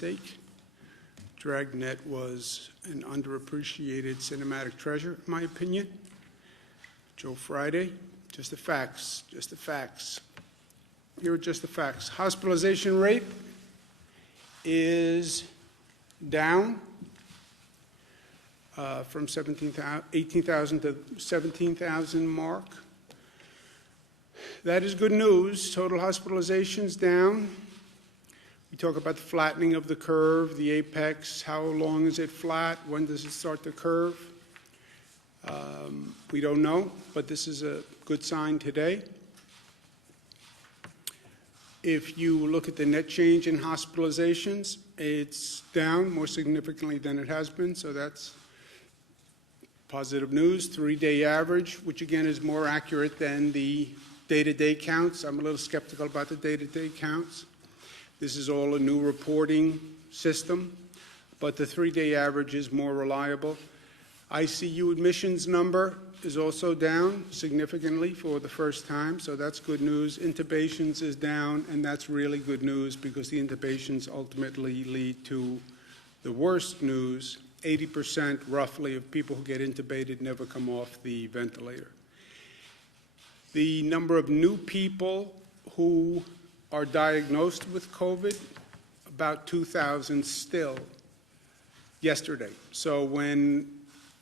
mistake. Dragnet was an underappreciated cinematic treasure, in my opinion. Joe Friday, just the facts, just the facts. Here are just the facts. Hospitalization rate is down from 18,000 to 17,000 mark. That is good news. Total hospitalizations down. We talk about the flattening of the curve, the apex. How long is it flat? When does it start to curve? We don't know, but this is a good sign today. If you look at the net change in hospitalizations, it's down more significantly than it has been, so that's positive news. 3-day average, which again is more accurate than the day-to-day counts. I'm a little skeptical about the day-to-day counts. This is all a new reporting system, but the 3-day average is more reliable. ICU admissions number is also down significantly for the first time, so that's good news. Intubations is down, and that's really good news because the intubations ultimately lead to the worst news. 80% roughly of people who get intubated never come off the ventilator. The number of new people who are diagnosed with COVID, about 2,000 still yesterday. So when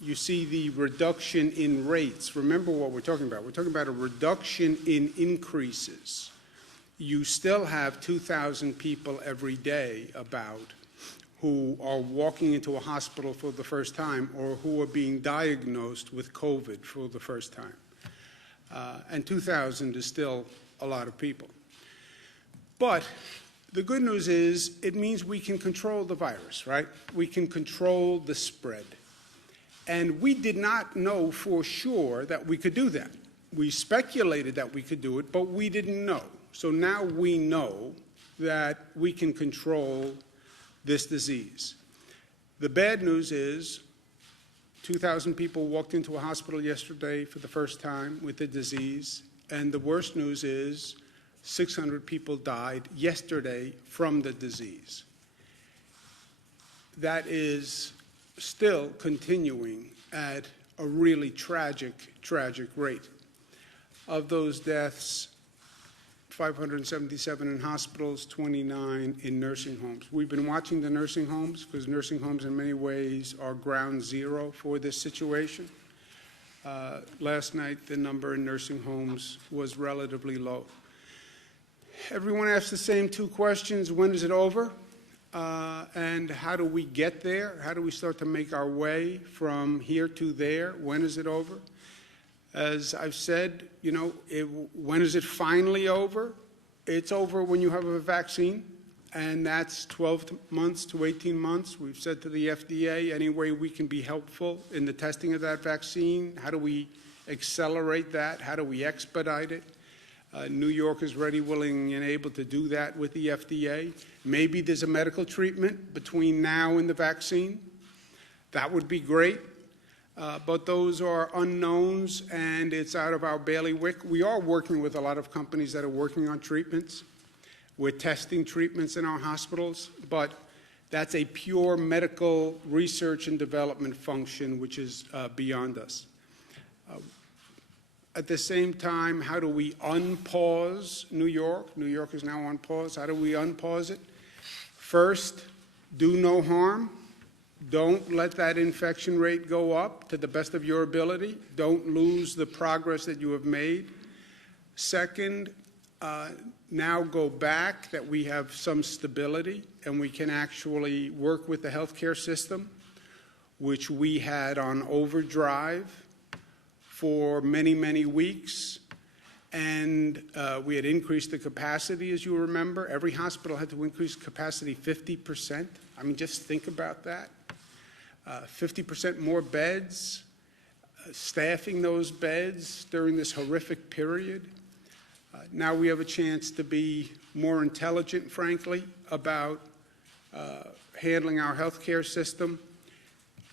you see the reduction in rates, remember what we're talking about. We're talking about a reduction in increases. You still have 2,000 people every day about who are walking into a hospital for the first time or who are being diagnosed with COVID for the first time. And 2,000 is still a lot of people. But the good news is it means we can control the virus, right? We can control the spread. And we did not know for sure that we could do that. We speculated that we could do it, but we didn't know. So now we know that we can control this disease. The bad news is 2,000 people walked into a hospital yesterday for the first time with the disease, and the worst news is 600 people died yesterday from the disease. That is still continuing at a really tragic rate. Of those deaths, 577 in hospitals, 29 in nursing homes. We've been watching the nursing homes because nursing homes in many ways are ground zero for this situation. Last night, the number in nursing homes was relatively low. Everyone asks the same two questions. When is it over? And how do we get there? How do we start to make our way from here to there? When is it over? As I've said, you know, when is it finally over? It's over when you have a vaccine, and that's 12 months to 18 months. We've said to the FDA, any way we can be helpful in the testing of that vaccine, how do we accelerate that? How do we expedite it? New York is ready, willing, and able to do that with the FDA. Maybe there's a medical treatment between now and the vaccine. That would be great. But those are unknowns, and it's out of our bailiwick. We are working with a lot of companies that are working on treatments. We're testing treatments in our hospitals, but that's a pure medical research and development function, which is beyond us. At the same time, how do we unpause New York? New York is now on pause. How do we unpause it? First, do no harm. Don't let that infection rate go up to the best of your ability. Don't lose the progress that you have made. Second, now go back that we have some stability and we can actually work with the healthcare system, which we had on overdrive for many, many weeks. And we had increased the capacity, as you remember. Every hospital had to increase capacity 50%. I mean, just think about that. 50% more beds, staffing those beds during this horrific period. Now we have a chance to be more intelligent, frankly, about handling our healthcare system.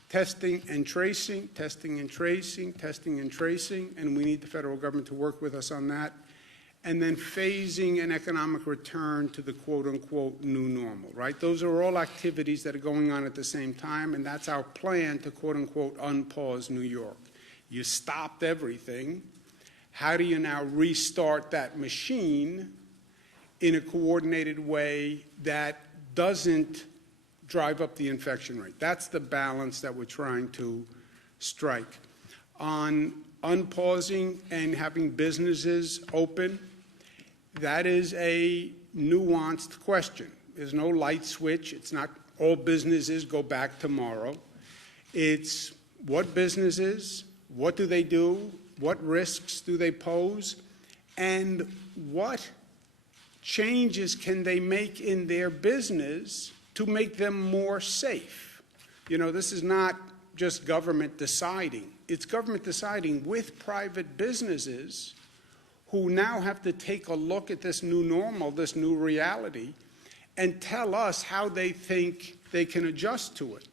Testing and tracing, testing and tracing, testing and tracing, and we need the federal government to work with us on that. and then phasing an economic return to the quote-unquote new normal, right? Those are all activities that are going on at the same time, and that's our plan to quote-unquote unpause New York. You stopped everything. How do you now restart that machine in a coordinated way that doesn't drive up the infection rate? That's the balance that we're trying to strike. On unpausing and having businesses open, that is a nuanced question. There's no light switch. It's not all businesses go back tomorrow. It's what businesses, what do they do, what risks do they pose, and what changes can they make in their business to make them more safe. You know, this is not just government deciding. It's government deciding with private businesses who now have to take a look at this new normal, this new reality, and tell us how they think they can adjust to it.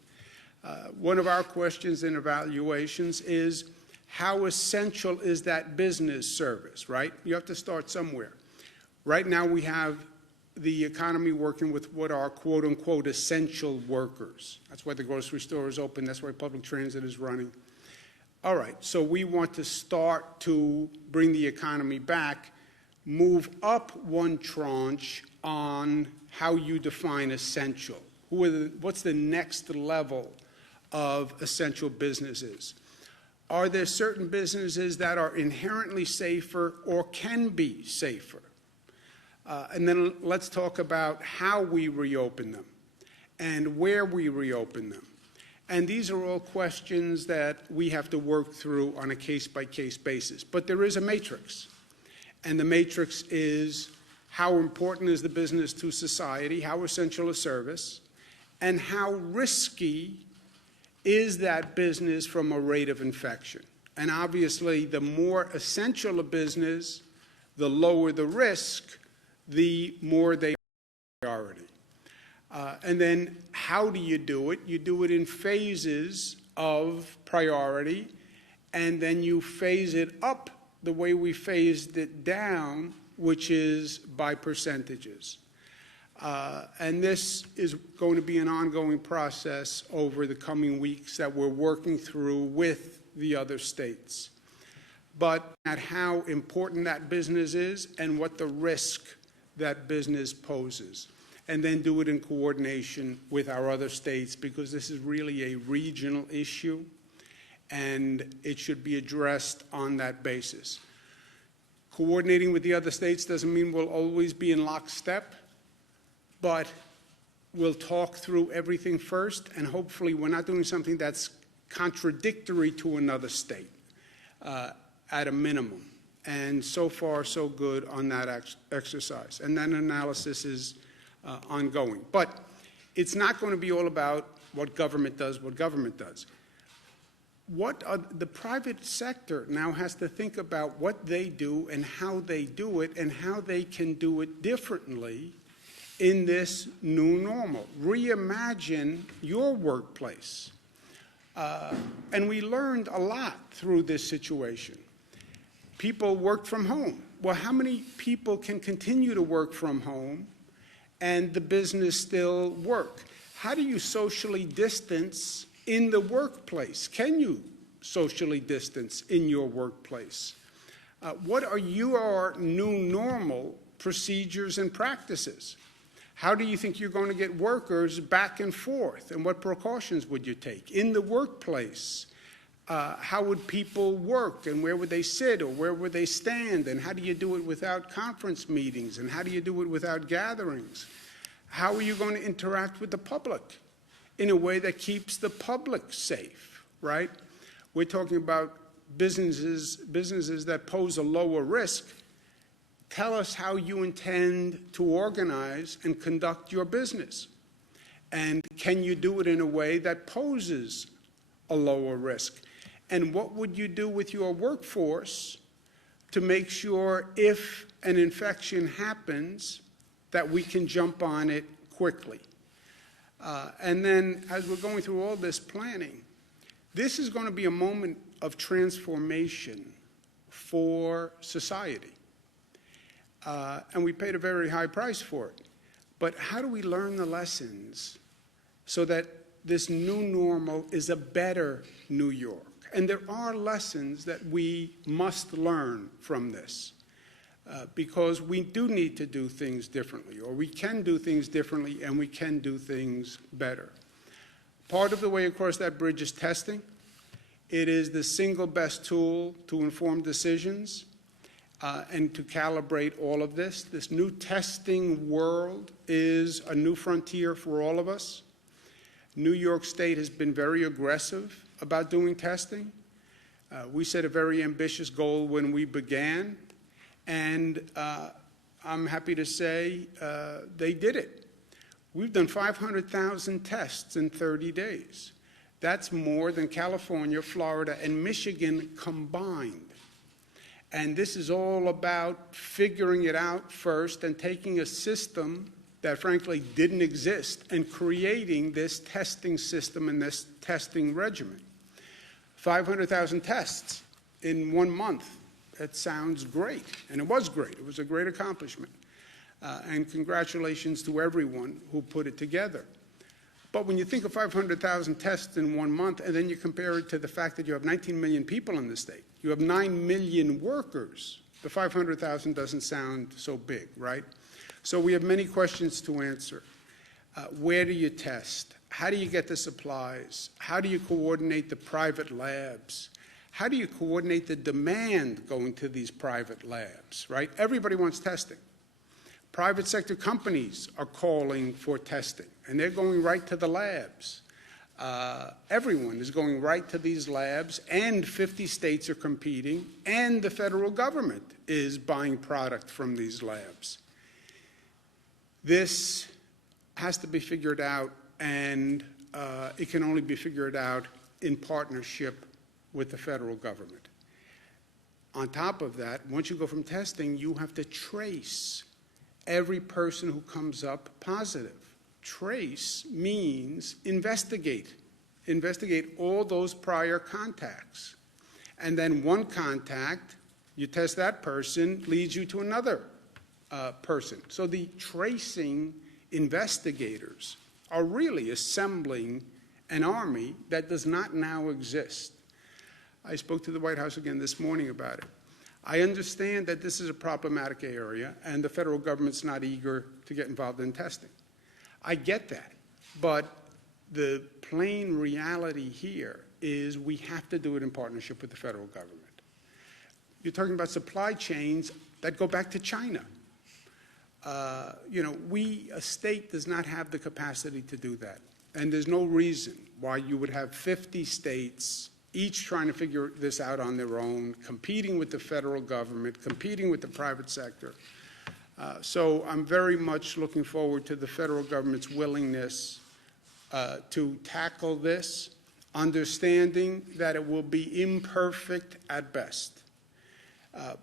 One of our questions in evaluations is, how essential is that business service, right? You have to start somewhere. Right now we have the economy working with what are quote-unquote essential workers. That's why the grocery store is open. That's why public transit is running. All right, so we want to start to bring the economy back, move up one tranche on how you define essential. What's the next level of essential businesses? Are there certain businesses that are inherently safer or can be safer? And then let's talk about how we reopen them and where we reopen them. And these are all questions that we have to work through on a case-by-case basis. But there is a matrix. And the matrix is how important is the business to society, how essential a service, and how risky is that business from a rate of infection. And obviously, the more essential a business, the lower the risk, the more they priority. And then how do you do it? You do it in phases of priority, and then you phase it up the way we phased it down, which is by percentages. And this is going to be an ongoing process over the coming weeks that we're working through with the other states. But at how important that business is and what the risk that business poses. And then do it in coordination with our other states, because this is really a regional issue and it should be addressed on that basis. Coordinating with the other states doesn't mean we'll always be in lockstep, but we'll talk through everything first, and hopefully we're not doing something that's contradictory to another state at a minimum. And so far, so good on that exercise. And that analysis is ongoing. But it's not going to be all about what government does, the private sector now has to think about what they do and how they do it and how they can do it differently in this new normal. Reimagine your workplace. And we learned a lot through this situation. People worked from home. Well, how many people can continue to work from home and the business still work? How do you socially distance in the workplace? Can you socially distance in your workplace? What are your new normal procedures and practices? How do you think you're going to get workers back and forth? And what precautions would you take? In the workplace, how would people work, and where would they sit, or where would they stand? And how do you do it without conference meetings? And how do you do it without gatherings? How are you going to interact with the public in a way that keeps the public safe, right? We're talking about businesses that pose a lower risk. Tell us how you intend to organize and conduct your business. And can you do it in a way that poses a lower risk? And what would you do with your workforce to make sure if an infection happens that we can jump on it quickly? And then as we're going through all this planning, this is going to be a moment of transformation for society. and we paid a very high price for it. But how do we learn the lessons so that this new normal is a better New York? And there are lessons that we must learn from this, because we do need to do things differently, or we can do things differently, and we can do things better. Part of the way across that bridge is testing. It is the single best tool to inform decisions and to calibrate all of this. This new testing world is a new frontier for all of us. New York State has been very aggressive about doing testing. We set a very ambitious goal when we began, and I'm happy to say they did it. We've done 500,000 tests in 30 days. That's more than California, Florida, and Michigan combined. And this is all about figuring it out first and taking a system that frankly didn't exist and creating this testing system and this testing regimen. 500,000 tests in 1 month. That sounds great, and it was great. It was a great accomplishment. And congratulations to everyone who put it together. But when you think of 500,000 tests in 1 month, and then you compare it to the fact that you have 19 million people in the state, you have 9 million workers, the 500,000 doesn't sound so big, right? So we have many questions to answer. Where do you test? How do you get the supplies? How do you coordinate the private labs? How do you coordinate the demand going to these private labs, right? Everybody wants testing. Private sector companies are calling for testing, and they're going right to the labs. Everyone is going right to these labs, and 50 states are competing, and the federal government is buying product from these labs. This has to be figured out, and it can only be figured out in partnership with the federal government. On top of that, once you go from testing, you have to trace every person who comes up positive. Trace means investigate. Investigate all those prior contacts. And then one contact, you test that person, leads you to another person. So the tracing investigators are really assembling an army that does not now exist. I spoke to the White House again this morning about it. I understand that this is a problematic area and the federal government's not eager to get involved in testing. I get that, but the plain reality here is we have to do it in partnership with the federal government. You're talking about supply chains that go back to China. A state does not have the capacity to do that. And there's no reason why you would have 50 states each trying to figure this out on their own, competing with the federal government, competing with the private sector. So I'm very much looking forward to the federal government's willingness to tackle this, understanding that it will be imperfect at best.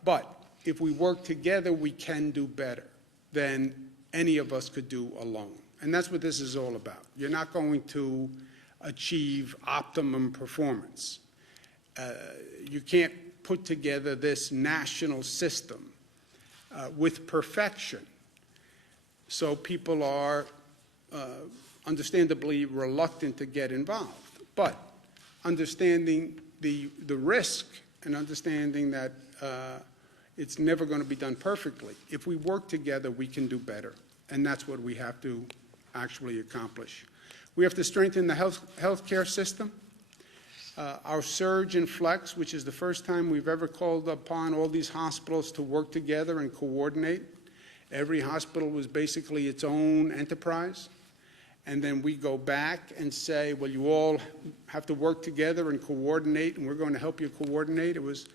But if we work together, we can do better than any of us could do alone. And that's what this is all about. You're not going to achieve optimum performance. You can't put together this national system with perfection. So people are understandably reluctant to get involved. But understanding the risk and understanding that it's never going to be done perfectly, if we work together, we can do better. And that's what we have to actually accomplish. We have to strengthen the healthcare system. Our surge in flex, which is the first time we've ever called upon all these hospitals to work together and coordinate. Every hospital was basically its own enterprise. And then we go back and say, well, you all have to work together and coordinate, and we're going to help you coordinate. It was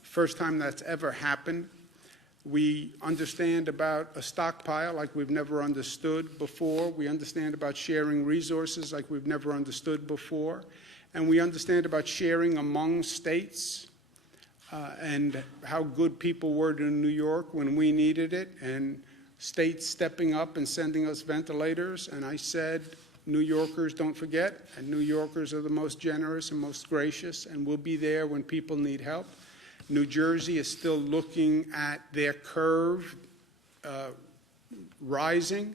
first time that's ever happened. We understand about a stockpile like we've never understood before. We understand about sharing resources like we've never understood before. And we understand about sharing among states and how good people were to New York when we needed it, and states stepping up and sending us ventilators. And I said, New Yorkers don't forget, and New Yorkers are the most generous and most gracious, and we'll be there when people need help. New Jersey is still looking at their curve rising.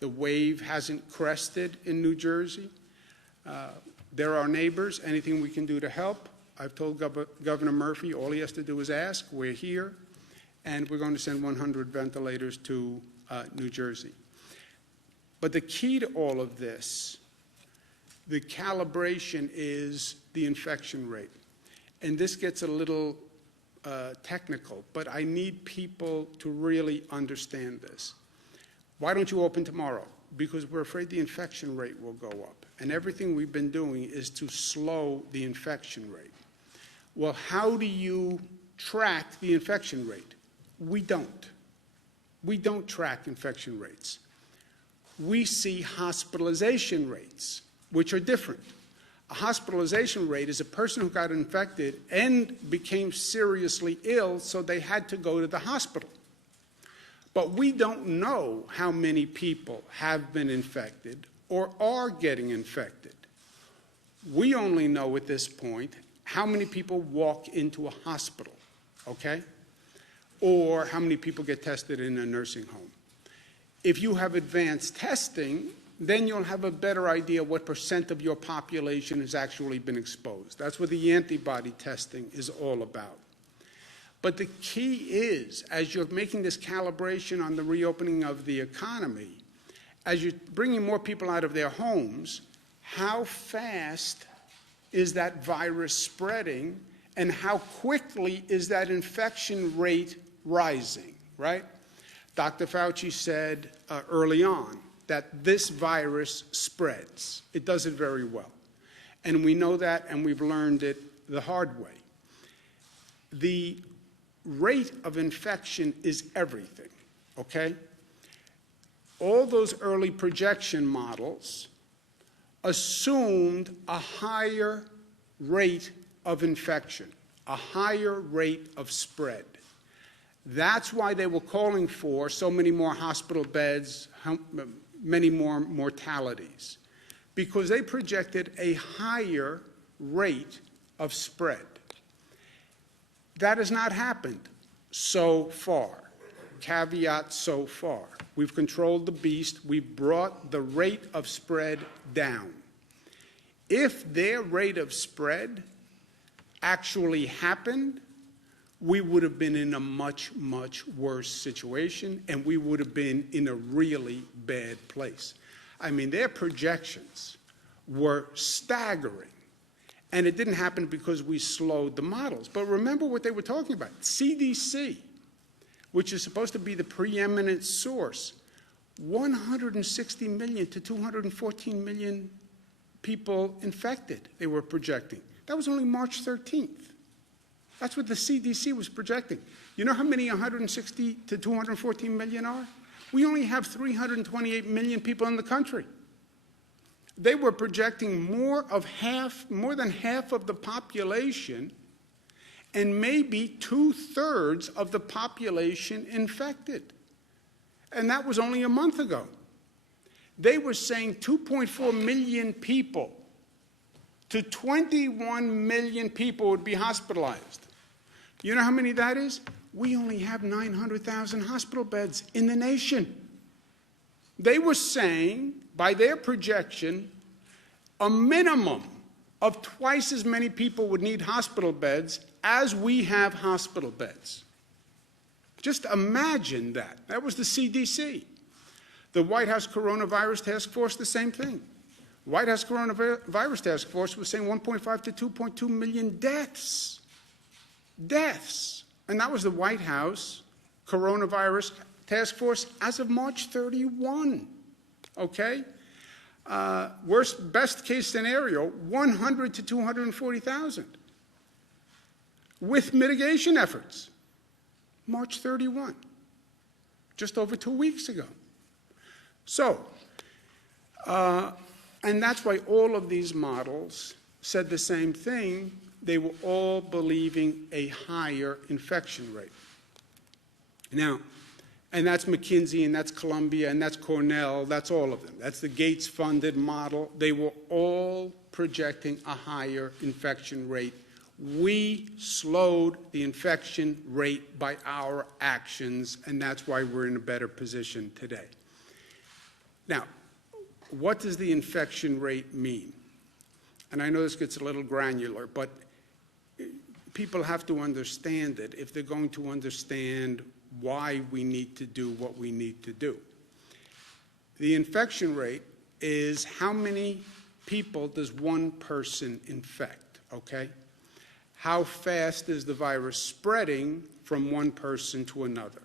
The wave hasn't crested in New Jersey. They're our neighbors. Anything we can do to help. I've told Governor Murphy all he has to do is ask. We're here. And we're going to send 100 ventilators to New Jersey. But the key to all of this, the calibration, is the infection rate. And this gets a little technical, but I need people to really understand this. Why don't you open tomorrow? Because we're afraid the infection rate will go up. And everything we've been doing is to slow the infection rate. Well, how do you track the infection rate? We don't. We don't track infection rates. We see hospitalization rates, which are different. A hospitalization rate is a person who got infected and became seriously ill, so they had to go to the hospital. But we don't know how many people have been infected or are getting infected. We only know at this point how many people walk into a hospital, okay? Or how many people get tested in a nursing home. If you have advanced testing, then you'll have a better idea what % of your population has actually been exposed. That's what the antibody testing is all about. But the key is, as you're making this calibration on the reopening of the economy, as you're bringing more people out of their homes, how fast is that virus spreading, and how quickly is that infection rate rising, right? Dr. Fauci said early on that this virus spreads. It does it very well. And we know that, and we've learned it the hard way. The rate of infection is everything, okay? All those early projection models assumed a higher rate of infection, a higher rate of spread. That's why they were calling for so many more hospital beds, many more mortalities, because they projected a higher rate of spread. That has not happened so far. Caveat, so far. We've controlled the beast. We've brought the rate of spread down. If their rate of spread actually happened, we would have been in a much, much worse situation, and we would have been in a really bad place. I mean, their projections were staggering, and it didn't happen because we slowed the models. But remember what they were talking about. CDC, which is supposed to be the preeminent source, 160 million to 214 million people infected, they were projecting. That was only March 13th. That's what the CDC was projecting. You know how many 160 to 214 million are? We only have 328 million people in the country. They were projecting more than half of the population, and maybe 2/3 of the population infected. And that was only a month ago. They were saying 2.4 million people to 21 million people would be hospitalized. You know how many that is? We only have 900,000 hospital beds in the nation. They were saying, by their projection, a minimum of twice as many people would need hospital beds as we have hospital beds. Just imagine that. That was the CDC. The White House Coronavirus Task Force, the same thing. White House Coronavirus Task Force was saying 1.5 to 2.2 million deaths. Deaths. And that was the White House Coronavirus Task Force as of March 31. Okay? Best case scenario, 100 to 240,000. With mitigation efforts. March 31. Just over 2 weeks ago. So, and that's why all of these models said the same thing. They were all believing a higher infection rate. Now, and that's McKinsey, and that's Columbia, and that's Cornell, that's all of them. That's the Gates-funded model. They were all projecting a higher infection rate We slowed the infection rate by our actions, and that's why we're in a better position today. Now, what does the infection rate mean? And I know this gets a little granular, but people have to understand it if they're going to understand why we need to do what we need to do. The infection rate is how many people does one person infect, okay? How fast is the virus spreading from one person to another?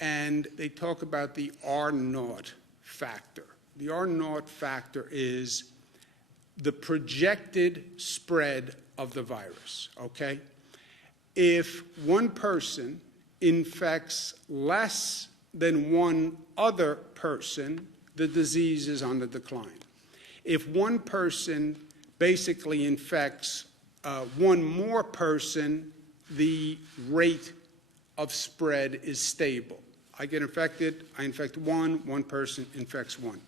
And they talk about the R0 factor. The R0 factor is the projected spread of the virus, okay? If one person infects less than one other person, the disease is on the decline. If one person basically infects one more person, the rate of spread is stable. I get infected, I infect one person infects one.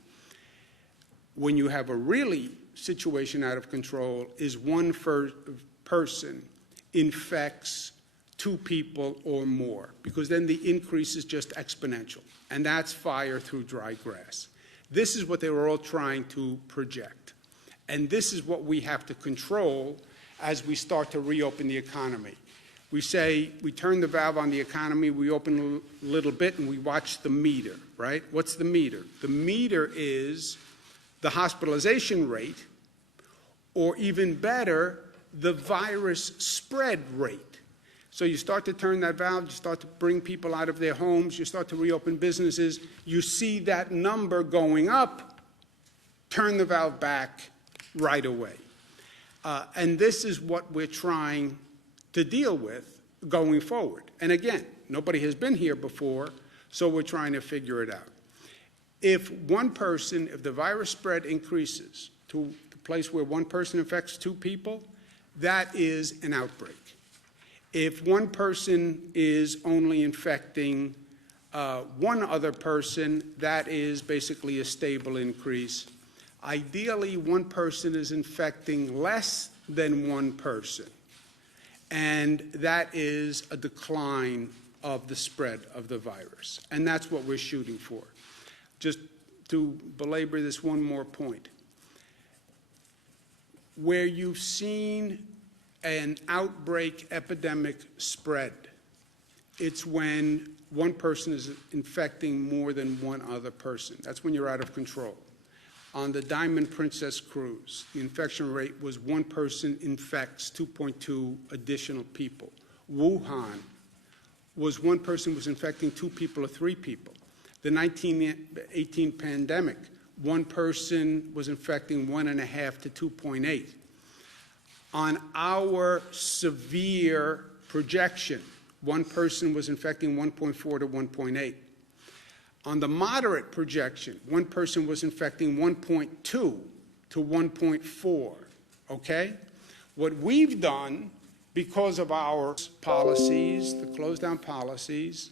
When you have a really situation out of control is one person infects two people or more, because then the increase is just exponential, and that's fire through dry grass. This is what they were all trying to project, and this is what we have to control as we start to reopen the economy. We say we turn the valve on the economy, we open a little bit, and we watch the meter, right? What's the meter? The meter is the hospitalization rate, or even better, the virus spread rate. So you start to turn that valve, you start to bring people out of their homes, you start to reopen businesses, you see that number going up, turn the valve back right away. And this is what we're trying to deal with going forward. And again, nobody has been here before, so we're trying to figure it out. If the virus spread increases to the place where one person infects two people, that is an outbreak. If one person is only infecting one other person, that is basically a stable increase. Ideally, one person is infecting less than one person, and that is a decline of the spread of the virus, and that's what we're shooting for. Just to belabor this one more point, where you've seen an outbreak epidemic spread, it's when one person is infecting more than one other person. That's when you're out of control. On the Diamond Princess cruise, the infection rate was one person infects 2.2 additional people. Wuhan was one person was infecting two people or three people. The 1918 pandemic, one person was infecting 1.5 to 2.8. On our severe projection, one person was infecting 1.4 to 1.8. On the moderate projection, one person was infecting 1.2 to 1.4, okay? What we've done, because of our policies, the close-down policies,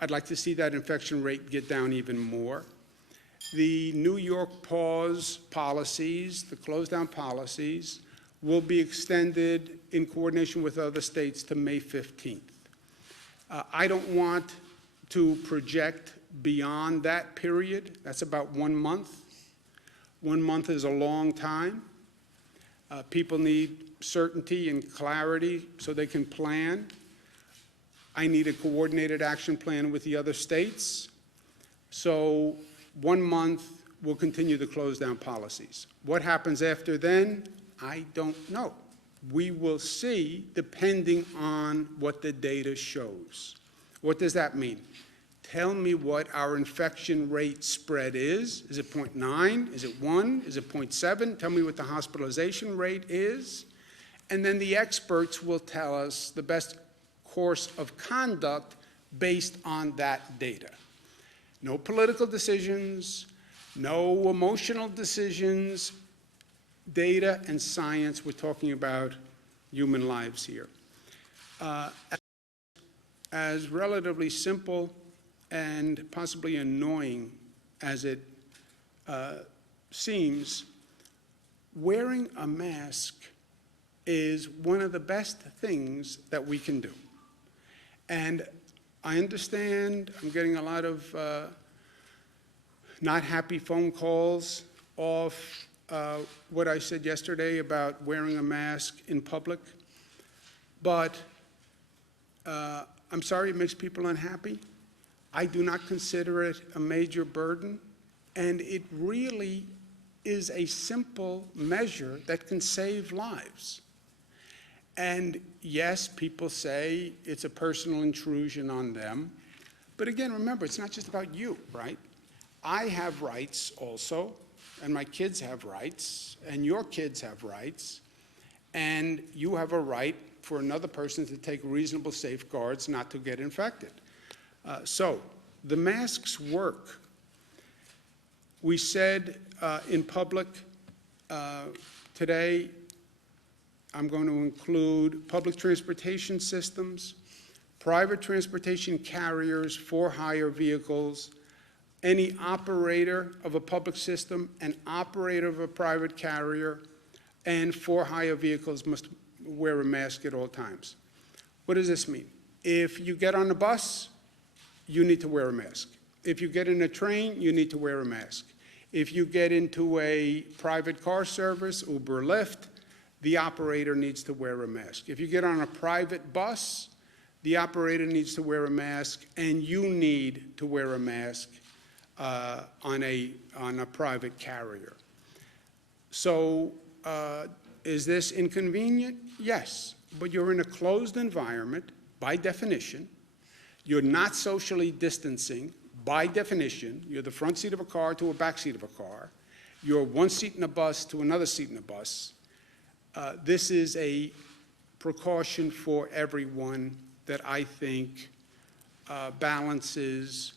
I'd like to see that infection rate get down even more. The New York pause policies, the close-down policies, will be extended in coordination with other states to May 15th. I don't want to project beyond that period. That's about 1 month. 1 month is a long time. People need certainty and clarity so they can plan. I need a coordinated action plan with the other states. So 1 month, we'll continue the close-down policies. What happens after then, I don't know. We will see depending on what the data shows. What does that mean? Tell me what our infection rate spread is. Is it 0.9? Is it 1? Is it 0.7? Tell me what the hospitalization rate is. And then the experts will tell us the best course of conduct based on that data. No political decisions, no emotional decisions, data and science. We're talking about human lives here. As relatively simple and possibly annoying as it seems, wearing a mask is one of the best things that we can do. And I understand I'm getting a lot of not happy phone calls off what I said yesterday about wearing a mask in public, but I'm sorry it makes people unhappy. I do not consider it a major burden, and it really is a simple measure that can save lives. And yes, people say it's a personal intrusion on them, but again, remember, it's not just about you, right? I have rights also, and my kids have rights, and your kids have rights, and you have a right for another person to take reasonable safeguards not to get infected. So the masks work. We said in public today, I'm going to include public transportation systems, private transportation carriers for hire vehicles, any operator of a public system, an operator of a private carrier, and for hire vehicles must wear a mask at all times. What does this mean? If you get on a bus, you need to wear a mask. If you get in a train, you need to wear a mask. If you get into a private car service, Uber, Lyft, the operator needs to wear a mask. If you get on a private bus, the operator needs to wear a mask, and you need to wear a mask on a private carrier. So is this inconvenient? Yes, but you're in a closed environment by definition. You're not socially distancing by definition. You're the front seat of a car to a back seat of a car. You're one seat in a bus to another seat in a bus. This is a precaution for everyone that I think balances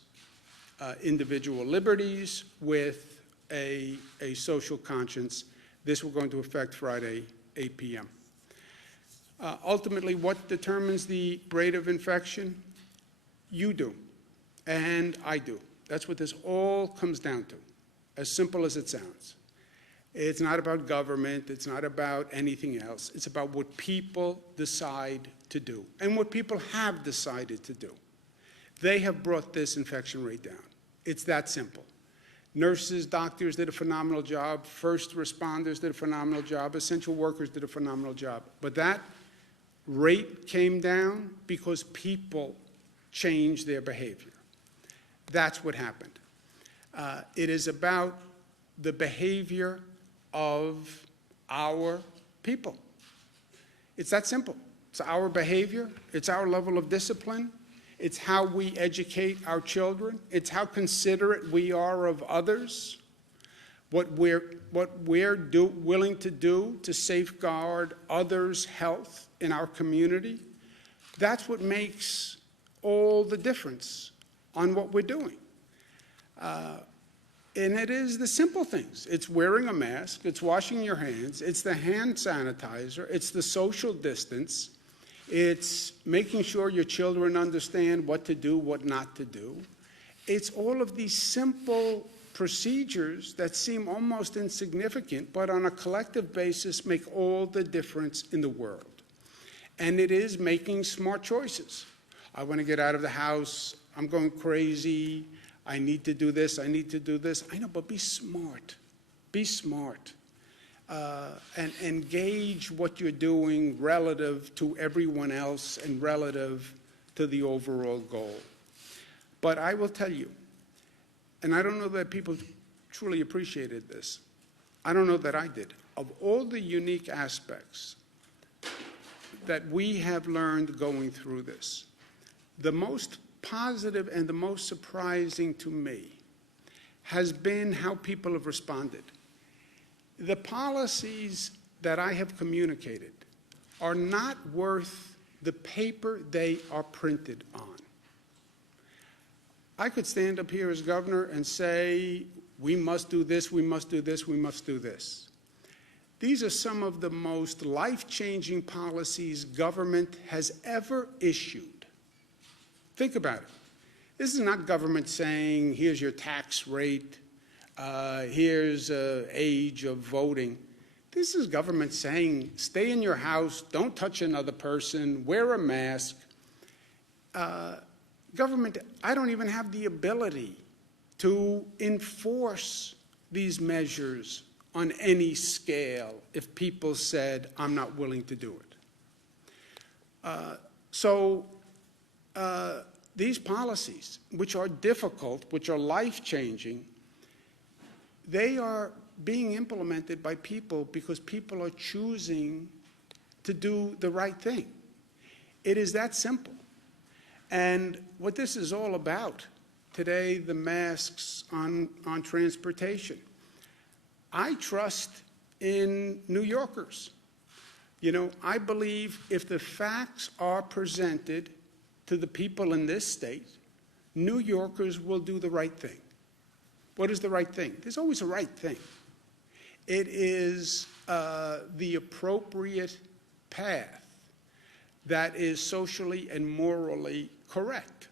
individual liberties with a social conscience. This will go into effect Friday, 8 p.m. Ultimately, what determines the rate of infection? You do, and I do. That's what this all comes down to, as simple as it sounds. It's not about government. It's not about anything else. It's about what people decide to do and what people have decided to do. They have brought this infection rate down. It's that simple. Nurses, doctors did a phenomenal job. First responders did a phenomenal job. Essential workers did a phenomenal job. But that rate came down because people changed their behavior. That's what happened. It is about the behavior of our people. It's that simple. It's our behavior. It's our level of discipline. It's how we educate our children. It's how considerate we are of others. What we're willing to do to safeguard others' health in our community. That's what makes all the difference on what we're doing. And it is the simple things. It's wearing a mask. It's washing your hands. It's the hand sanitizer. It's the social distance. It's making sure your children understand what to do, what not to do. It's all of these simple procedures that seem almost insignificant, but on a collective basis make all the difference in the world. And it is making smart choices. I want to get out of the house. I'm going crazy. I need to do this. I need to do this. I know, but be smart. Be smart. And engage what you're doing relative to everyone else and relative to the overall goal. But I will tell you, and I don't know that people truly appreciated this. I don't know that I did. Of all the unique aspects that we have learned going through this, the most positive and the most surprising to me has been how people have responded. The policies that I have communicated are not worth the paper they are printed on. I could stand up here as governor and say, we must do this, we must do this, we must do this. These are some of the most life-changing policies government has ever issued. Think about it. This is not government saying, here's your tax rate, here's age of voting. This is government saying, stay in your house, don't touch another person, wear a mask. Government, I don't even have the ability to enforce these measures on any scale if people said, I'm not willing to do it. These policies, which are difficult, which are life-changing, they are being implemented by people because people are choosing to do the right thing. It is that simple. And what this is all about today, the masks on transportation. I trust in New Yorkers. You know, I believe if the facts are presented to the people in this state, New Yorkers will do the right thing. What is the right thing? There's always a right thing. It is the appropriate path that is socially and morally correct.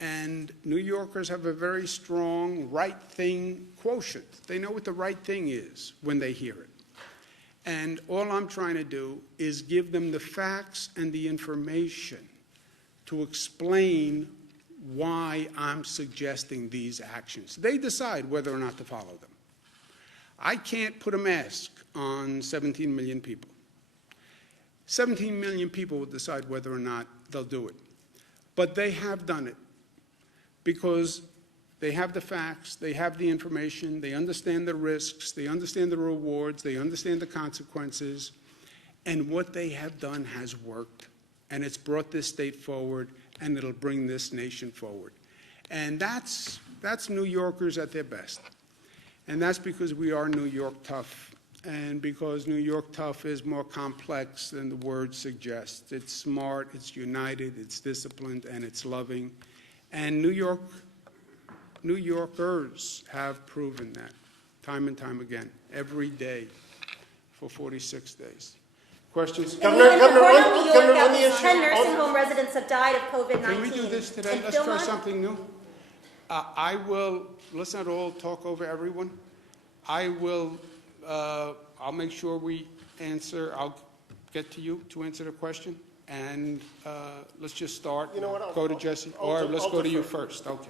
And New Yorkers have a very strong right thing quotient. They know what the right thing is when they hear it. And all I'm trying to do is give them the facts and the information to explain why I'm suggesting these actions. They decide whether or not to follow them. I can't put a mask on 17 million people. 17 million people will decide whether or not they'll do it. But they have done it because they have the facts, they have the information, they understand the risks, they understand the rewards, they understand the consequences, and what they have done has worked. And it's brought this state forward, and it'll bring this nation forward. And that's New Yorkers at their best. And that's because we are New York tough, and because New York tough is more complex than the word suggests. It's smart, it's united, it's disciplined, and it's loving. And New Yorkers have proven that time and time again, every day for 46 days. Questions? Governor, on the issue. 10 nursing home residents have died of COVID-19. Can we do this today? Let's try something new. Let's not all talk over everyone. I'll make sure we answer. I'll get to you to answer the question. And let's just start. You know what? Go to Jesse. Or let's go to you first. Okay.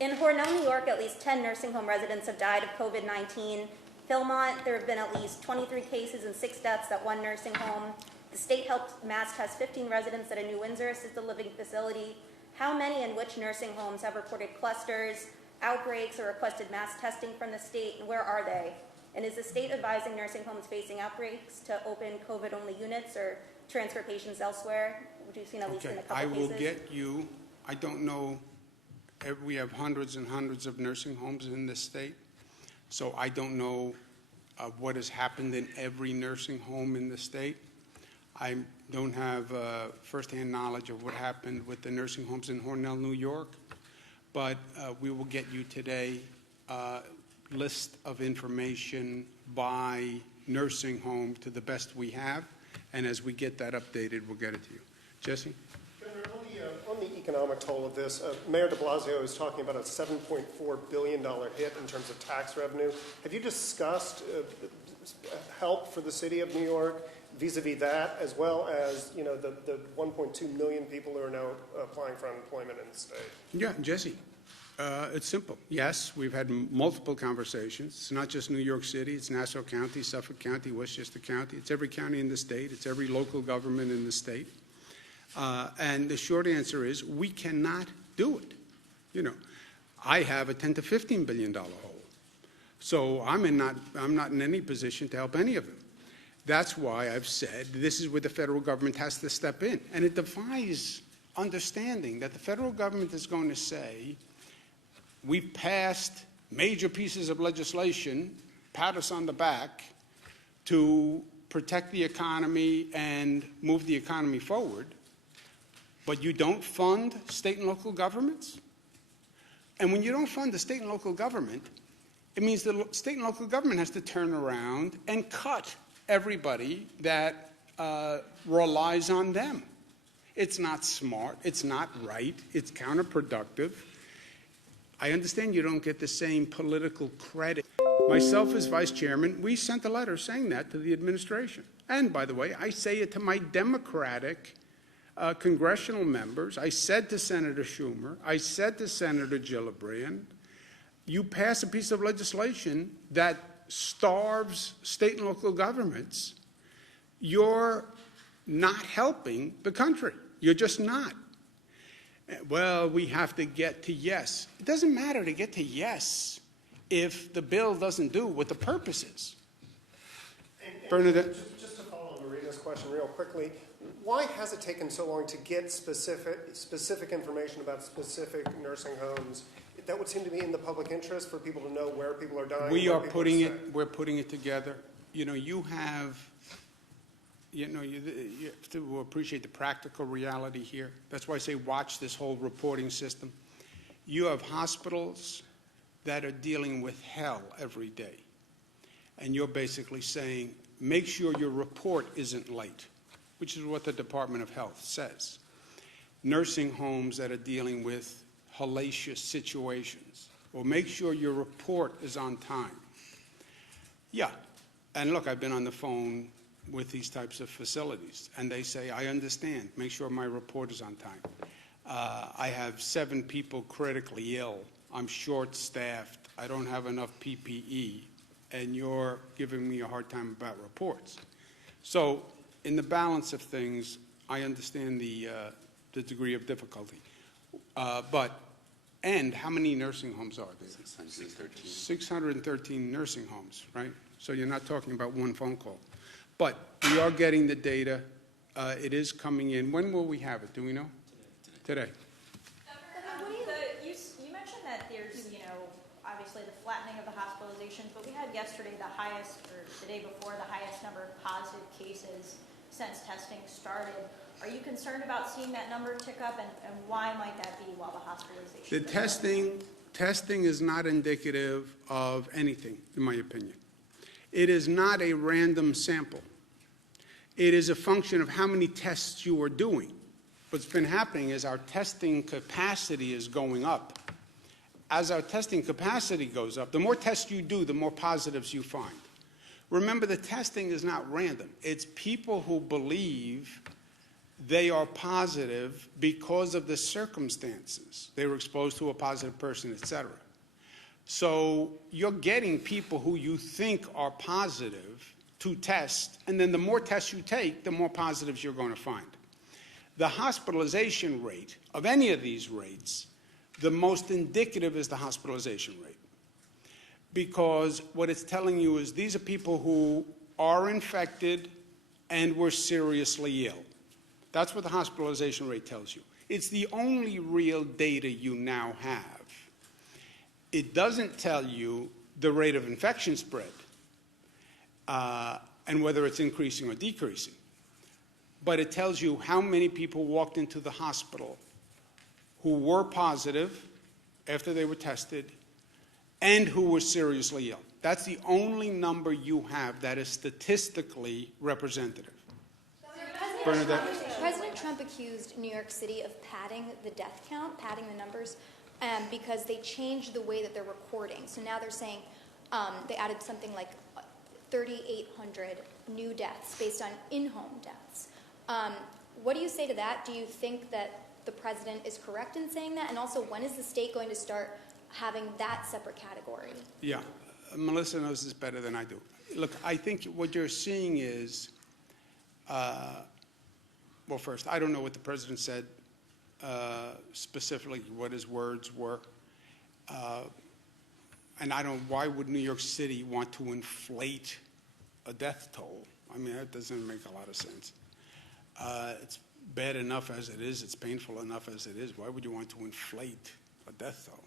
In Hornell, New York, at least 10 nursing home residents have died of COVID-19. Philmont, there have been at least 23 cases and 6 deaths at one nursing home. The state helped mass test 15 residents at a New Windsor assisted living facility. How many and which nursing homes have reported clusters, outbreaks, or requested mass testing from the state, and where are they? And is the state advising nursing homes facing outbreaks to open COVID-only units or transfer patients elsewhere? Which we've seen at least in a couple cases. I will get you. I don't know. We have hundreds and hundreds of nursing homes in this state. So I don't know what has happened in every nursing home in the state. I don't have firsthand knowledge of what happened with the nursing homes in Hornell, New York. But we will get you today a list of information by nursing home to the best we have. And as we get that updated, we'll get it to you. Jesse? On the economic toll of this, Mayor de Blasio is talking about a $7.4 billion hit in terms of tax revenue. Have you discussed help for the city of New York vis-a-vis that, as well as the 1.2 million people who are now applying for unemployment in the state? Yeah, Jesse. It's simple. Yes, we've had multiple conversations. It's not just New York City. It's Nassau County, Suffolk County, Westchester County. It's every county in the state. It's every local government in the state. And the short answer is we cannot do it. I have a $10 to $15 billion hole. So I'm not in any position to help any of them. That's why I've said this is where the federal government has to step in. And it defies understanding that the federal government is going to say, we've passed major pieces of legislation, pat us on the back, to protect the economy and move the economy forward, but you don't fund state and local governments? And when you don't fund the state and local government, it means the state and local government has to turn around and cut everybody that relies on them. It's not smart. It's not right. It's counterproductive. I understand you don't get the same political credit Myself as vice chairman, we sent a letter saying that to the administration. And by the way, I say it to my Democratic congressional members. I said to Senator Schumer, I said to Senator Gillibrand, you pass a piece of legislation that starves state and local governments, you're not helping the country. You're just not. Well, we have to get to yes. It doesn't matter to get to yes if the bill doesn't do what the purpose is. Bernadette? Just to follow on Marina's question real quickly, why has it taken so long to get specific information about specific nursing homes? That would seem to be in the public interest for people to know where people are dying. We're putting it together. You have to appreciate the practical reality here. That's why I say watch this whole reporting system. You have hospitals that are dealing with hell every day. And you're basically saying, make sure your report isn't late, which is what the Department of Health says. Nursing homes that are dealing with hellacious situations, well, make sure your report is on time. Yeah, and look, I've been on the phone with these types of facilities, and they say, I understand, make sure my report is on time. I have 7 people critically ill. I'm short-staffed. I don't have enough PPE, and you're giving me a hard time about reports. So in the balance of things, I understand the degree of difficulty. And how many nursing homes are there? 613. 613 nursing homes, right? So you're not talking about one phone call. But we are getting the data. It is coming in. When will we have it? Do we know? Today. You mentioned that there's, obviously the flattening of the hospitalizations, but we had yesterday the highest, or the day before, the highest number of positive cases since testing started. Are you concerned about seeing that number tick up, and why might that be while the hospitalization? The testing is not indicative of anything, in my opinion. It is not a random sample. It is a function of how many tests you are doing. What's been happening is our testing capacity is going up. As our testing capacity goes up, the more tests you do, the more positives you find. Remember, the testing is not random. It's people who believe they are positive because of the circumstances. They were exposed to a positive person, etc. So you're getting people who you think are positive to test, and then the more tests you take, the more positives you're going to find. The hospitalization rate of any of these rates, the most indicative is the hospitalization rate. Because what it's telling you is these are people who are infected and were seriously ill. That's what the hospitalization rate tells you. It's the only real data you now have. It doesn't tell you the rate of infection spread and whether it's increasing or decreasing. But it tells you how many people walked into the hospital who were positive after they were tested and who were seriously ill. That's the only number you have that is statistically representative. President Trump accused New York City of padding the death count, padding the numbers, because they changed the way that they're recording. So now they're saying they added something like 3,800 new deaths based on in-home deaths. What do you say to that? Do you think that the president is correct in saying that? And also, when is the state going to start having that separate category? Yeah, Melissa knows this better than I do. Look, I think what you're seeing is, well, first, I don't know what the president said specifically, what his words were. And why would New York City want to inflate a death toll? I mean, that doesn't make a lot of sense. It's bad enough as it is. It's painful enough as it is. Why would you want to inflate a death toll?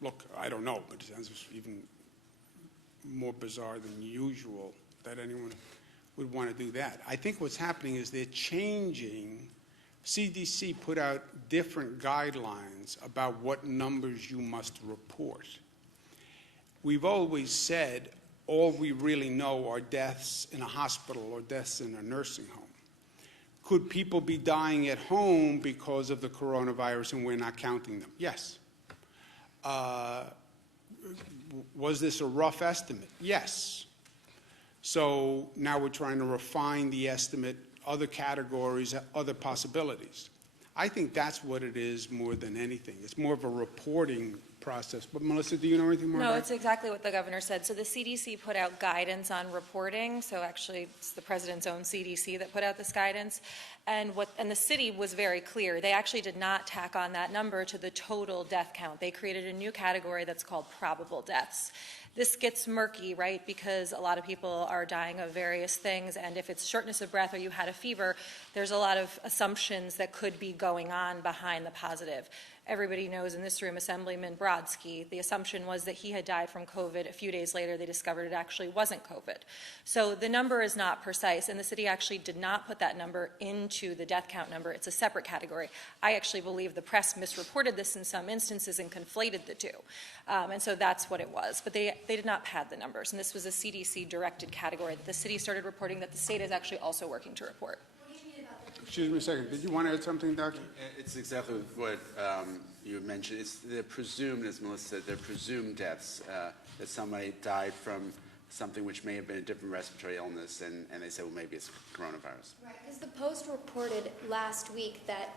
Look, I don't know, but it sounds even more bizarre than usual that anyone would want to do that. I think what's happening is they're changing. CDC put out different guidelines about what numbers you must report. We've always said all we really know are deaths in a hospital or deaths in a nursing home. Could people be dying at home because of the coronavirus and we're not counting them? Yes. was this a rough estimate? Yes. So now we're trying to refine the estimate, other categories, other possibilities. I think that's what it is more than anything. It's more of a reporting process. But Melissa, do you know anything more No, about it's exactly what the governor said. So the CDC put out guidance on reporting. So actually, it's the president's own CDC that put out this guidance. And the city was very clear. They actually did not tack on that number to the total death count. They created a new category that's called probable deaths. This gets murky, right, because a lot of people are dying of various things, and if it's shortness of breath or you had a fever, there's a lot of assumptions that could be going on behind the positive. Everybody knows in this room, Assemblyman Brodsky, the assumption was that he had died from COVID. A few days later, they discovered it actually wasn't COVID. So the number is not precise, and the city actually did not put that number into the death count number. It's a separate category. I actually believe the press misreported this in some instances and conflated the two. And so that's what it was. But they did not pad the numbers, and this was a CDC-directed category that the city started reporting that the state is actually also working to report. Excuse me a second. Did you want to add something, Doctor? It's exactly what you mentioned. They're presumed, as Melissa said, they're presumed deaths, that somebody died from something which may have been a different respiratory illness, and they say, well, maybe it's coronavirus. Right, because the Post reported last week that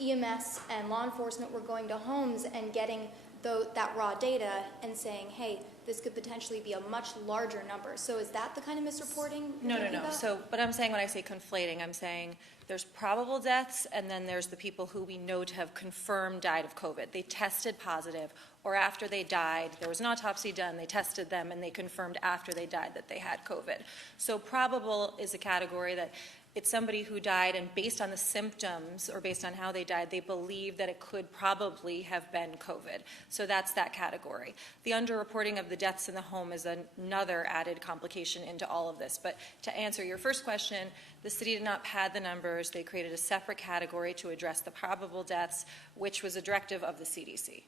EMS and law enforcement were going to homes and getting that raw data and saying, hey, this could potentially be a much larger number. So is that the kind of misreporting you're talking about? So, but I'm saying when I say conflating, I'm saying there's probable deaths, and then there's the people who we know to have confirmed died of COVID. They tested positive, or after they died, there was an autopsy done, they tested them, and they confirmed after they died that they had COVID. So probable is a category that it's somebody who died, and based on the symptoms or based on how they died, they believe that it could probably have been COVID. So that's that category. The underreporting of the deaths in the home is another added complication into all of this. But to answer your first question, the city did not pad the numbers. They created a separate category to address the probable deaths, which was a directive of the CDC.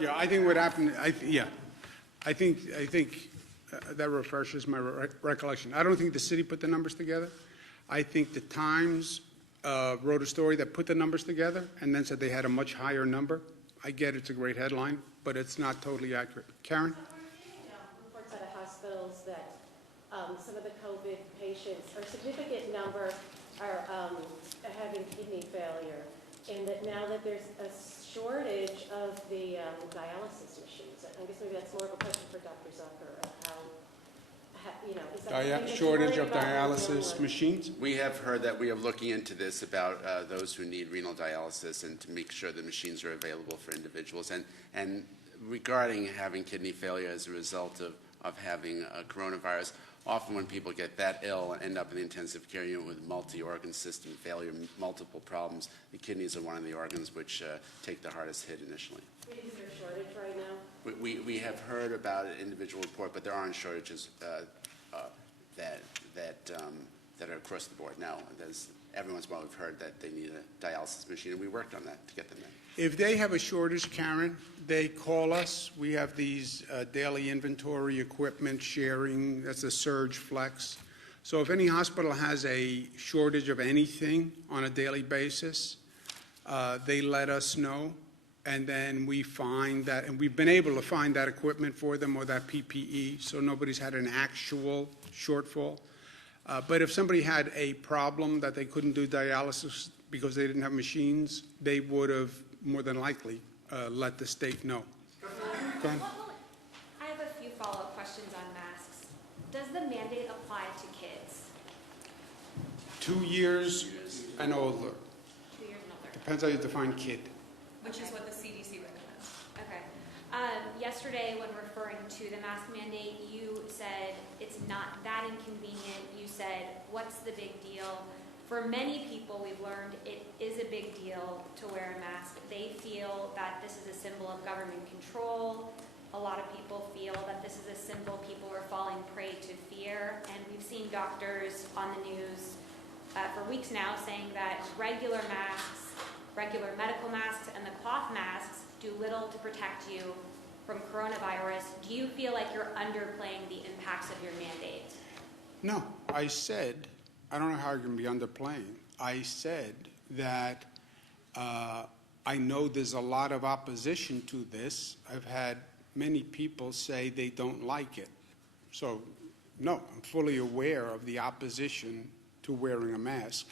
Yeah, I think what happened, I think that refreshes my recollection. I don't think the city put the numbers together. I think the Times wrote a story that put the numbers together and then said they had a much higher number. I get it's a great headline, but it's not totally accurate. Karen? Reports out of hospitals that some of the COVID patients, or a significant number, are having kidney failure, and that now that there's a shortage of the dialysis machines. I guess maybe that's more of a question for Dr. Zucker of how, is that something that you're Shortage worried of about dialysis machines? We have heard that we are looking into this about those who need renal dialysis and to make sure the machines are available for individuals. And regarding having kidney failure as a result of having coronavirus, often when people get that ill and end up in the intensive care unit with multi-organ system failure, multiple problems, the kidneys are one of the organs which take the hardest hit initially. Is there a shortage right now? We have heard about an individual report, but there aren't shortages that are across the board. Now, every once in a while we've heard that they need a dialysis machine, and we worked on that to get them in. If they have a shortage, Karen, they call us. We have these daily inventory equipment sharing. That's a surge flex. So if any hospital has a shortage of anything on a daily basis, they let us know. And then we find that, and we've been able to find that equipment for them or that PPE, so nobody's had an actual shortfall. But if somebody had a problem that they couldn't do dialysis because they didn't have machines, they would have more than likely let the state know. Go ahead. I have a few follow-up questions on masks. Does the mandate apply to kids? 2 years and older. 2 years and older. Depends how you define kid. Which is what the CDC recommends. Okay. Yesterday, when referring to the mask mandate, you said it's not that inconvenient. You said, what's the big deal? For many people, we've learned it is a big deal to wear a mask. They feel that this is a symbol of government control. A lot of people feel that this is a symbol people are falling prey to fear. And we've seen doctors on the news for weeks now saying that regular masks, regular medical masks, and the cloth masks do little to protect you from coronavirus. Do you feel like you're underplaying the impacts of your mandate? No, I said, I don't know how you're going to be underplaying. I said that I know there's a lot of opposition to this. I've had many people say they don't like it. So, no, I'm fully aware of the opposition to wearing a mask.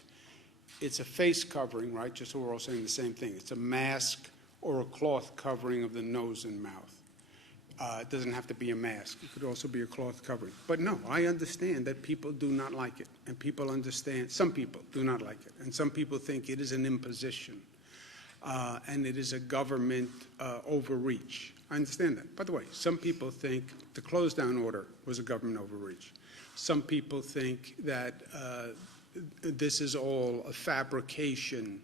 It's a face covering, right? Just so we're all saying the same thing. It's a mask or a cloth covering of the nose and mouth. It doesn't have to be a mask. It could also be a cloth covering. But no, I understand that people do not like it. And people understand, some people do not like it. And some people think it is an imposition. And it is a government overreach. I understand that. By the way, some people think the close down order was a government overreach. Some people think that this is all a fabrication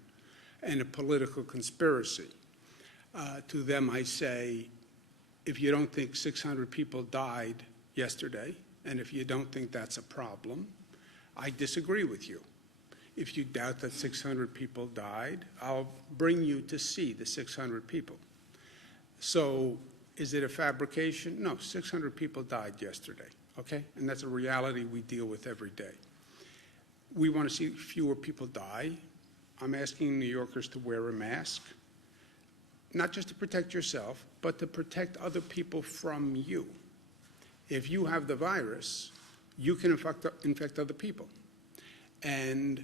and a political conspiracy. To them, I say, if you don't think 600 people died yesterday, and if you don't think that's a problem, I disagree with you. If you doubt that 600 people died, I'll bring you to see the 600 people. So is it a fabrication? No, 600 people died yesterday, okay? And that's a reality we deal with every day. We want to see fewer people die. I'm asking New Yorkers to wear a mask, not just to protect yourself, but to protect other people from you. If you have the virus, you can infect other people. And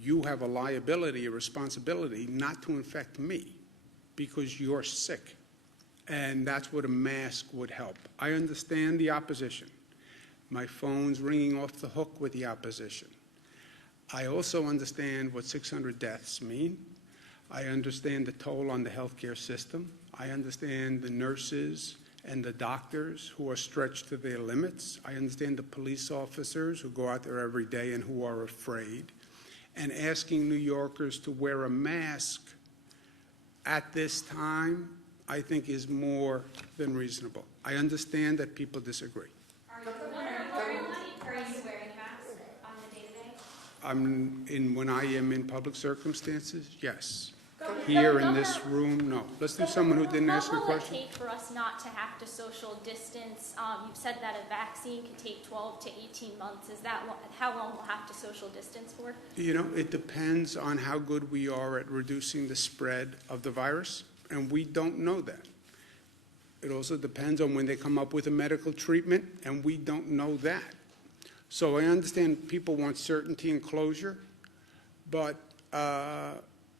you have a liability, a responsibility not to infect me because you're sick. And that's what a mask would help. I understand the opposition. My phone's ringing off the hook with the opposition. I also understand what 600 deaths mean. I understand the toll on the healthcare system. I understand the nurses and the doctors who are stretched to their limits. I understand the police officers who go out there every day and who are afraid. And asking New Yorkers to wear a mask at this time, I think, is more than reasonable. I understand that people disagree. Are you wearing a mask on the day-to-day? When I am in public circumstances, yes. Here in this room, no. Let's do someone who didn't ask a question. What will it take for us not to have to social distance? You've said that a vaccine can take 12 to 18 months. Is that how long we'll have to social distance for? You know, it depends on how good we are at reducing the spread of the virus, and we don't know that. It also depends on when they come up with a medical treatment, and we don't know that. So I understand people want certainty and closure, but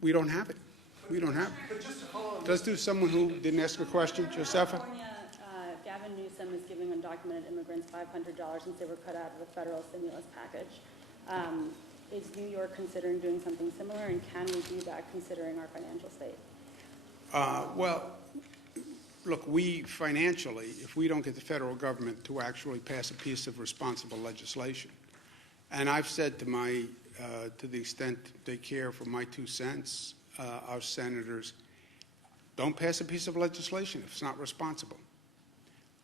we don't have it. We don't have it. Let's do someone who didn't ask a question. Josefa? California, Gavin Newsom is giving undocumented immigrants $500 since they were cut out of the federal stimulus package. Is New York considering doing something similar, and can we do that considering our financial state? Well, look, we financially, if we don't get the federal government to actually pass a piece of responsible legislation, and I've said to to the extent they care for my 2 cents, our senators, don't pass a piece of legislation if it's not responsible.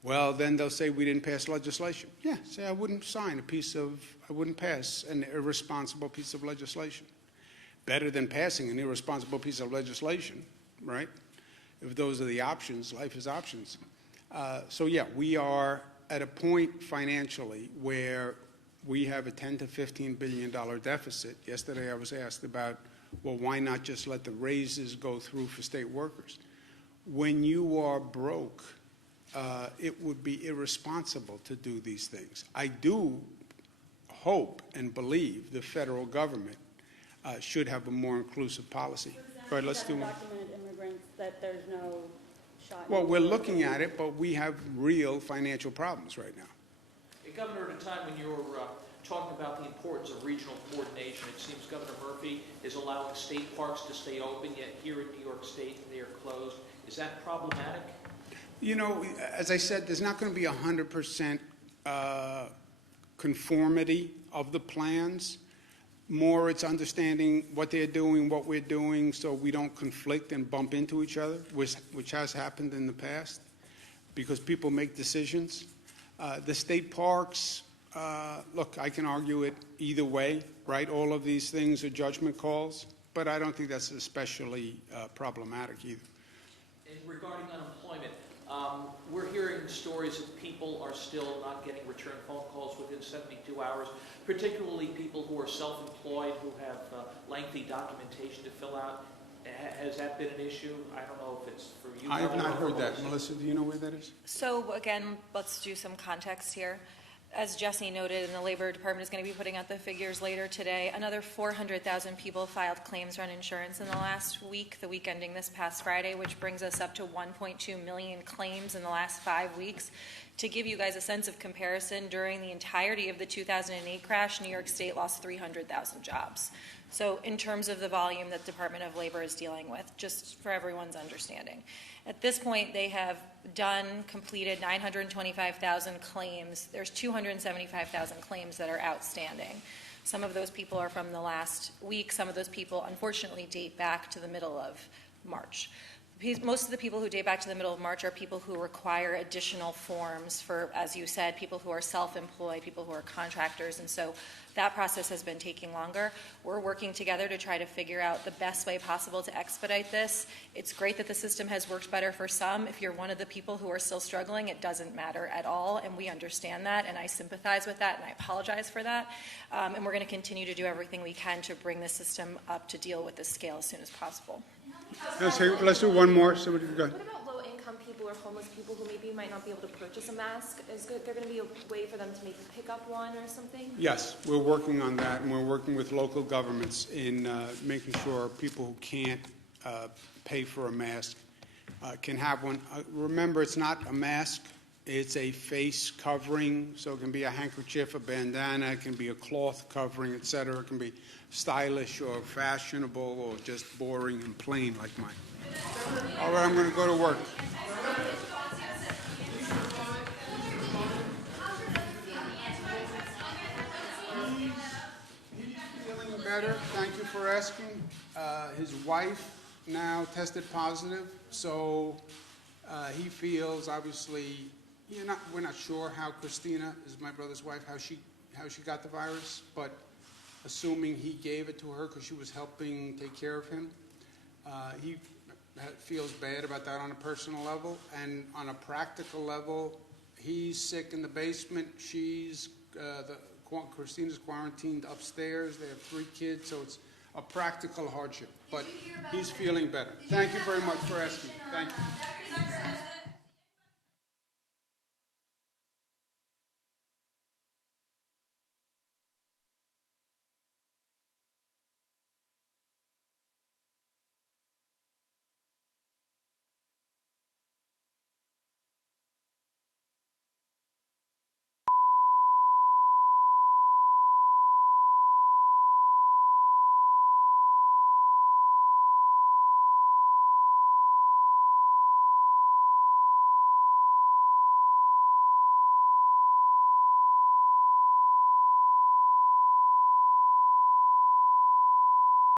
Well, then they'll say we didn't pass legislation. Yeah, say I wouldn't I wouldn't pass an irresponsible piece of legislation. Better than passing an irresponsible piece of legislation, right? If those are the options, life is options. So yeah, we are at a point financially where we have a $10 to $15 billion deficit. Yesterday I was asked about, well, why not just let the raises go through for state workers? When you are broke, it would be irresponsible to do these things. I do hope and believe the federal government should have a more inclusive policy. All right, let's do one. Undocumented immigrants, that there's no shot. Well, we're looking at it, but we have real financial problems right now. Hey, Governor, at a time when you're talking about the importance of regional coordination, it seems Governor Murphy is allowing state parks to stay open, yet here in New York State they are closed. Is that problematic? You know, as I said, there's not going to be 100% conformity of the plans. More, it's understanding what they're doing, what we're doing, so we don't conflict and bump into each other, which has happened in the past, because people make decisions. The state parks, look, I can argue it either way, right? All of these things are judgment calls, but I don't think that's especially problematic either. And regarding unemployment, we're hearing stories of people are still not getting return phone calls within 72 hours, particularly people who are self-employed, who have lengthy documentation to fill out. Has that been an issue? I don't know if it's for you. I have not heard that. Melissa. Melissa, do you know where that is? So again, let's do some context here. As Jesse noted, and the Labor Department is going to be putting out the figures later today, another 400,000 people filed claims on insurance in the last week, the week ending this past Friday, which brings us up to 1.2 million claims in the last 5 weeks. To give you guys a sense of comparison, during the entirety of the 2008 crash, New York State lost 300,000 jobs. So in terms of the volume that the Department of Labor is dealing with, just for everyone's understanding. At this point, they have completed 925,000 claims. There's 275,000 claims that are outstanding. Some of those people are from the last week. Some of those people, unfortunately, date back to the middle of March. Most of the people who date back to the middle of March are people who require additional forms for, as you said, people who are self-employed, people who are contractors, and so that process has been taking longer. We're working together to try to figure out the best way possible to expedite this. It's great that the system has worked better for some. If you're one of the people who are still struggling, it doesn't matter at all, and we understand that, and I sympathize with that, and I apologize for that. And we're going to continue to do everything we can to bring the system up to deal with this scale as soon as possible. Let's do one more. Somebody go ahead. What about low-income people or homeless people who maybe might not be able to purchase a mask? Is there going to be a way for them to maybe pick up one or something? Yes, we're working on that, and we're working with local governments in making sure people who can't pay for a mask can have one. Remember, it's not a mask. It's a face covering, so it can be a handkerchief, a bandana, it can be a cloth covering, etc. It can be stylish or fashionable or just boring and plain like mine. All right, I'm going to go to work. He's feeling better. Thank you for asking. His wife now tested positive, so he feels obviously. We're not sure how Christina, is my brother's wife, how she got the virus, but assuming he gave it to her because she was helping take care of him, he feels bad about that on a personal level, and on a practical level, he's sick in the basement. Christina's quarantined upstairs. They have 3 kids, so it's a practical hardship, but he's feeling better. Thank you very much for asking. Thank you.